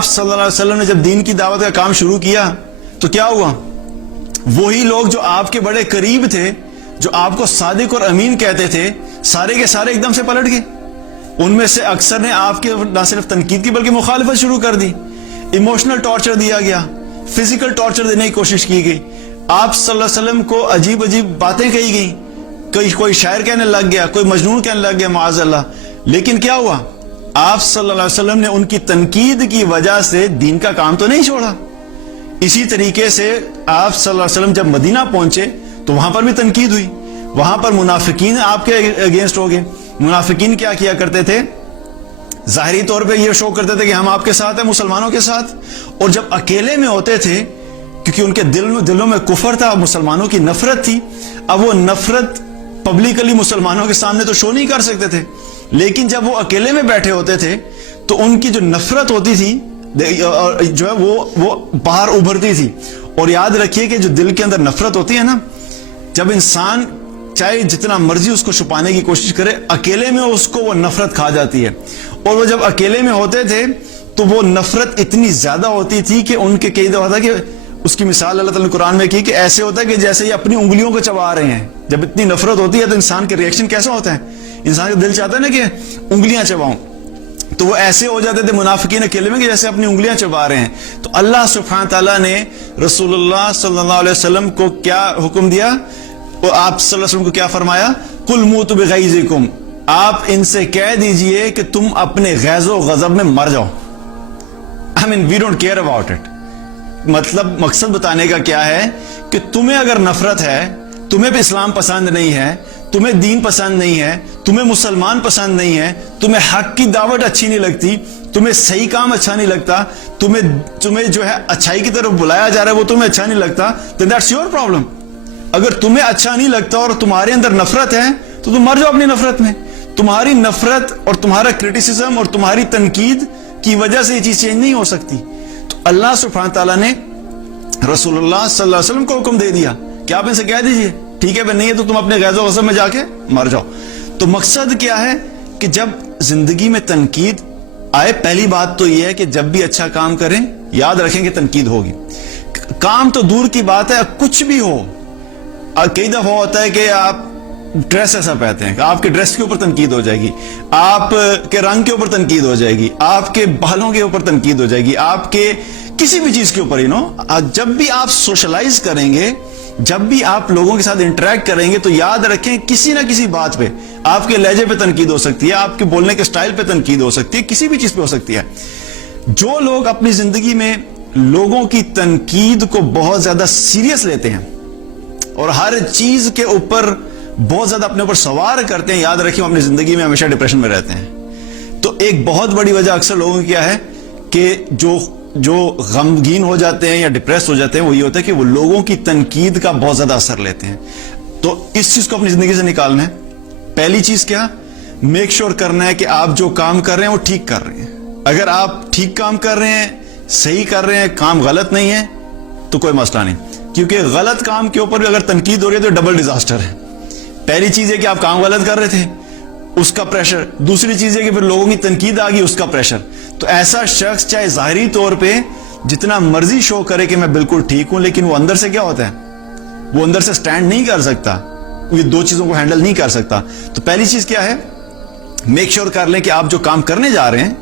آپ صلی اللہ علیہ وسلم نے جب دین کی دعوت کا کام شروع کیا تو کیا ہوا؟ وہی لوگ جو آپ کے بڑے قریب تھے، جو آپ کو صادق اور امین کہتے تھے، سارے کے سارے ایک دم سے پلٹ گئے. ان میں سے اکثر نے آپ کے نہ صرف تنقید کی بلکہ مخالفت شروع کر دی. ایموشنل ٹارچر دیا گیا، فزیکل ٹارچر دینے کی کوشش کی گئی. آپ صلی اللہ علیہ وسلم کو عجیب عجیب باتیں کہی گئی، کوئی شاعر کہنے لگ گیا، کوئی مجنون کہنے لگ گیا معاذ اللہ. لیکن کیا ہوا؟ آپ صلی اللہ علیہ وسلم نے ان کی تنقید کی وجہ سے دین کا کام تو نہیں چھوڑا. اسی طریقے سے آپ صلی اللہ علیہ وسلم جب مدینہ پہنچے تو وہاں پر بھی تنقید ہوئی. وہاں پر منافقین آپ کے اگینسٹ ہو گئے. منافقین کیا کیا کرتے تھے؟ ظاہری طور پہ یہ شو کرتے تھے کہ ہم آپ کے ساتھ ہیں، مسلمانوں کے ساتھ، اور جب اکیلے میں ہوتے تھے کیونکہ ان کے دلوں میں کفر تھا، مسلمانوں کی نفرت تھی. اب وہ نفرت پبلکلی مسلمانوں کے سامنے تو شو نہیں کر سکتے تھے، لیکن جب وہ اکیلے میں بیٹھے ہوتے تھے تو ان کی جو نفرت ہوتی تھی جو ہے وہ باہر ابھرتی تھی. اور یاد رکھیے کہ جو دل کے اندر نفرت ہوتی ہے نا، جب انسان چاہے جتنا مرضی اس کو چھپانے کی کوشش کرے، اکیلے میں اس کو وہ نفرت کھا جاتی ہے. اور وہ جب اکیلے میں ہوتے تھے تو وہ نفرت اتنی زیادہ ہوتی تھی کہ ان کے کئی دفعہ تھا کہ اس کی مثال اللہ تعالیٰ نے قرآن میں کی کہ ایسے ہوتا ہے کہ جیسے یہ اپنی انگلیوں کو چبا رہے ہیں. جب اتنی نفرت ہوتی ہے تو انسان کے ریئیکشن کیسا ہوتا ہے؟ انسان کا دل چاہتا ہے نا کہ انگلیاں چباؤں. تو وہ ایسے ہو جاتے تھے منافقین اکیلے میں کہ جیسے اپنی انگلیاں چبا رہے ہیں. تو اللہ سبحانہ تعالیٰ نے رسول اللہ صلی اللہ علیہ وسلم کو کیا حکم دیا؟ اور آپ صلی اللہ علیہ وسلم کو کیا فرمایا؟ قُلْ مُوتُوا بِغَيْظِكُمْ، آپ ان سے کہہ دیجئے کہ تم اپنے غیظ و غضب میں مر جاؤ. I mean, we don't care about it. مطلب مقصد بتانے کا کیا ہے کہ تمہیں اگر نفرت ہے، تمہیں بھی اسلام پسند نہیں ہے، تمہیں دین پسند نہیں ہے، تمہیں مسلمان پسند نہیں ہے، تمہیں حق کی دعوت اچھی نہیں لگتی، تمہیں صحیح کام اچھا نہیں لگتا، تمہیں جو ہے اچھائی کی طرف بلایا جا رہا ہے وہ تمہیں اچھا نہیں لگتا، then that's your problem. اگر تمہیں اچھا نہیں لگتا اور تمہارے اندر نفرت ہے تو تم مر جاؤ اپنی نفرت میں. تمہاری نفرت اور تمہارا کرٹیسزم اور تمہاری تنقید کی وجہ سے یہ چیز چینج نہیں ہو سکتی. تو اللہ سبحانہ تعالیٰ نے رسول اللہ صلی اللہ علیہ وسلم کو حکم دے دیا کہ آپ ان سے کہہ دیجئے ٹھیک ہے بھائی نہیں ہے تو تم اپنے غیظ و غضب میں جا کے مر جاؤ. تو مقصد کیا ہے کہ جب زندگی میں تنقید آئے، پہلی بات تو یہ ہے کہ جب بھی اچھا کام کریں یاد رکھیں کہ تنقید ہوگی. کام تو دور کی بات ہے، کچھ بھی ہو. کئی دفعہ ہوتا ہے کہ آپ ڈریس ایسا پہنتے ہیں کہ آپ کے ڈریس کے اوپر تنقید ہو جائے گی، آپ کے رنگ کے اوپر تنقید ہو جائے گی، آپ کے بالوں کے اوپر تنقید ہو جائے گی، آپ کے کسی بھی چیز کے اوپر جب بھی آپ سوشلائز کریں گے، جب بھی آپ لوگوں کے ساتھ انٹریکٹ کریں گے تو یاد رکھیں کسی نہ کسی بات پہ آپ کے لہجے پہ تنقید ہو سکتی ہے، آپ کے بولنے کے سٹائل پہ تنقید ہو سکتی ہے، کسی بھی چیز پہ ہو سکتی ہے. جو لوگ اپنی زندگی میں لوگوں کی تنقید کو بہت زیادہ سیریس لیتے ہیں اور ہر چیز کے اوپر بہت زیادہ اپنے اوپر سوار کرتے ہیں، یاد رکھیں اپنی زندگی میں ہمیشہ ڈپریشن میں رہتے ہیں. تو ایک بہت بڑی وجہ اکثر لوگوں کی کیا ہے کہ جو غمگین ہو جاتے ہیں یا ڈپریس ہو جاتے ہیں وہ یہ ہوتا ہے کہ وہ لوگوں کی تنقید کا بہت زیادہ اثر لیتے ہیں. تو اس چیز کو اپنی زندگی سے نکالنا ہے. پہلی چیز کیا؟ میک شور کرنا ہے کہ آپ جو کام کر رہے ہیں وہ ٹھیک کر رہے ہیں. اگر آپ ٹھیک کام کر رہے ہیں، صحیح کر رہے ہیں، کام غلط نہیں ہے تو کوئی مسئلہ نہیں. کیونکہ غلط کام کے اوپر بھی اگر تنقید ہو رہی ہے تو ڈبل ڈیزاسٹر ہے. پہلی چیز ہے کہ آپ کام غلط کر رہے تھے، اس کا پریشر. دوسری چیز ہے کہ پھر لوگوں کی تنقید آ گئی، اس کا پریشر. تو ایسا شخص چاہے ظاہری طور پہ جتنا مرضی شو کرے کہ میں بالکل ٹھیک ہوں، لیکن وہ اندر سے کیا ہوتا ہے؟ وہ اندر سے سٹینڈ نہیں کر سکتا، یہ دو چیزوں کو ہینڈل نہیں کر سکتا. تو پہلی چیز کیا ہے؟ میک شور کر لیں کہ آپ جو کام کرنے جا رہے ہیں،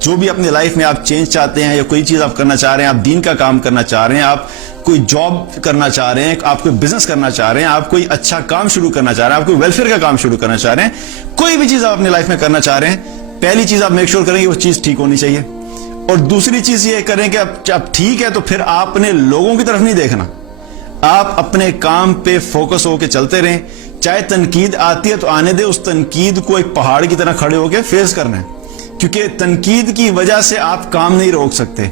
جو بھی اپنی لائف میں آپ چینج چاہتے ہیں یا کوئی چیز آپ کرنا چاہ رہے ہیں، آپ دین کا کام کرنا چاہ رہے ہیں، آپ کوئی جاب کرنا چاہ رہے ہیں، آپ کوئی بزنس کرنا چاہ رہے ہیں، آپ کوئی اچھا کام شروع کرنا چاہ رہے ہیں، آپ کوئی ویلفیئر کا کام شروع کرنا چاہ رہے ہیں، کوئی بھی چیز آپ اپنی لائف میں کرنا چاہ رہے ہیں، پہلی چیز آپ میک شور کریں کہ وہ چیز ٹھیک ہونی چاہیے. اور دوسری چیز یہ کریں کہ اب ٹھیک ہے تو پھر آپ نے لوگوں کی طرف نہیں دیکھنا، آپ اپنے کام پہ فوکس ہو کے چلتے رہیں. چاہے تنقید آتی ہے تو آنے دے، اس تنقید کو ایک پہاڑ کی طرح کھڑے ہو کے فیس کرنا ہے. کیونکہ تنقید کی وجہ سے آپ کام نہیں روک سکتے.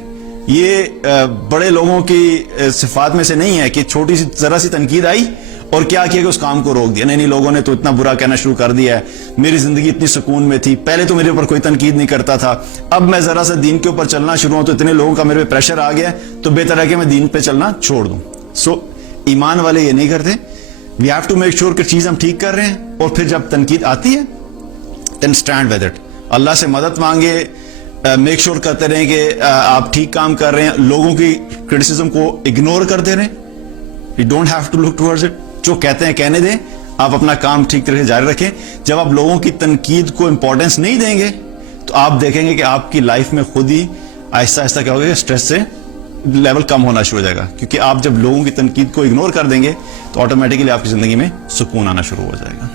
یہ بڑے لوگوں کی صفات میں سے نہیں ہے کہ چھوٹی سی ذرا سی تنقید آئی اور کیا کیا کہ اس کام کو روک دیا. نہیں لوگوں نے تو اتنا برا کہنا شروع کر دیا ہے، میری زندگی اتنی سکون میں تھی، پہلے تو میرے اوپر کوئی تنقید نہیں کرتا تھا، اب میں ذرا سا دین کے اوپر چلنا شروع ہوں تو اتنے لوگوں کا میرے پہ پریشر آ گیا تو بہتر ہے کہ میں دین پہ چلنا چھوڑ دوں. سو ایمان والے یہ نہیں کرتے. We have to make sure کہ چیز ہم ٹھیک کر رہے ہیں، اور پھر جب تنقید آتی ہے دین اسٹینڈ ود اٹ. اللہ سے مدد مانگے، میک شور کرتے رہیں کہ آپ ٹھیک کام کر رہے ہیں, لوگوں کی کرٹیسزم کو اگنور کرتے رہیں. You don't have to look towards it. جو کہتے ہیں کہنے دیں, آپ اپنا کام ٹھیک طرح سے جاری رکھیں. جب آپ لوگوں کی تنقید کو امپورٹنس نہیں دیں گے تو آپ دیکھیں گے کہ آپ کی لائف میں خود ہی آہستہ آہستہ کیا ہوگا کہ اسٹریس سے لیول کم ہونا شروع ہو جائے گا. کیونکہ آپ جب لوگوں کی تنقید کو اگنور کر دیں گے تو آٹومیٹکلی آپ کی زندگی میں سکون آنا شروع ہو جائے گا.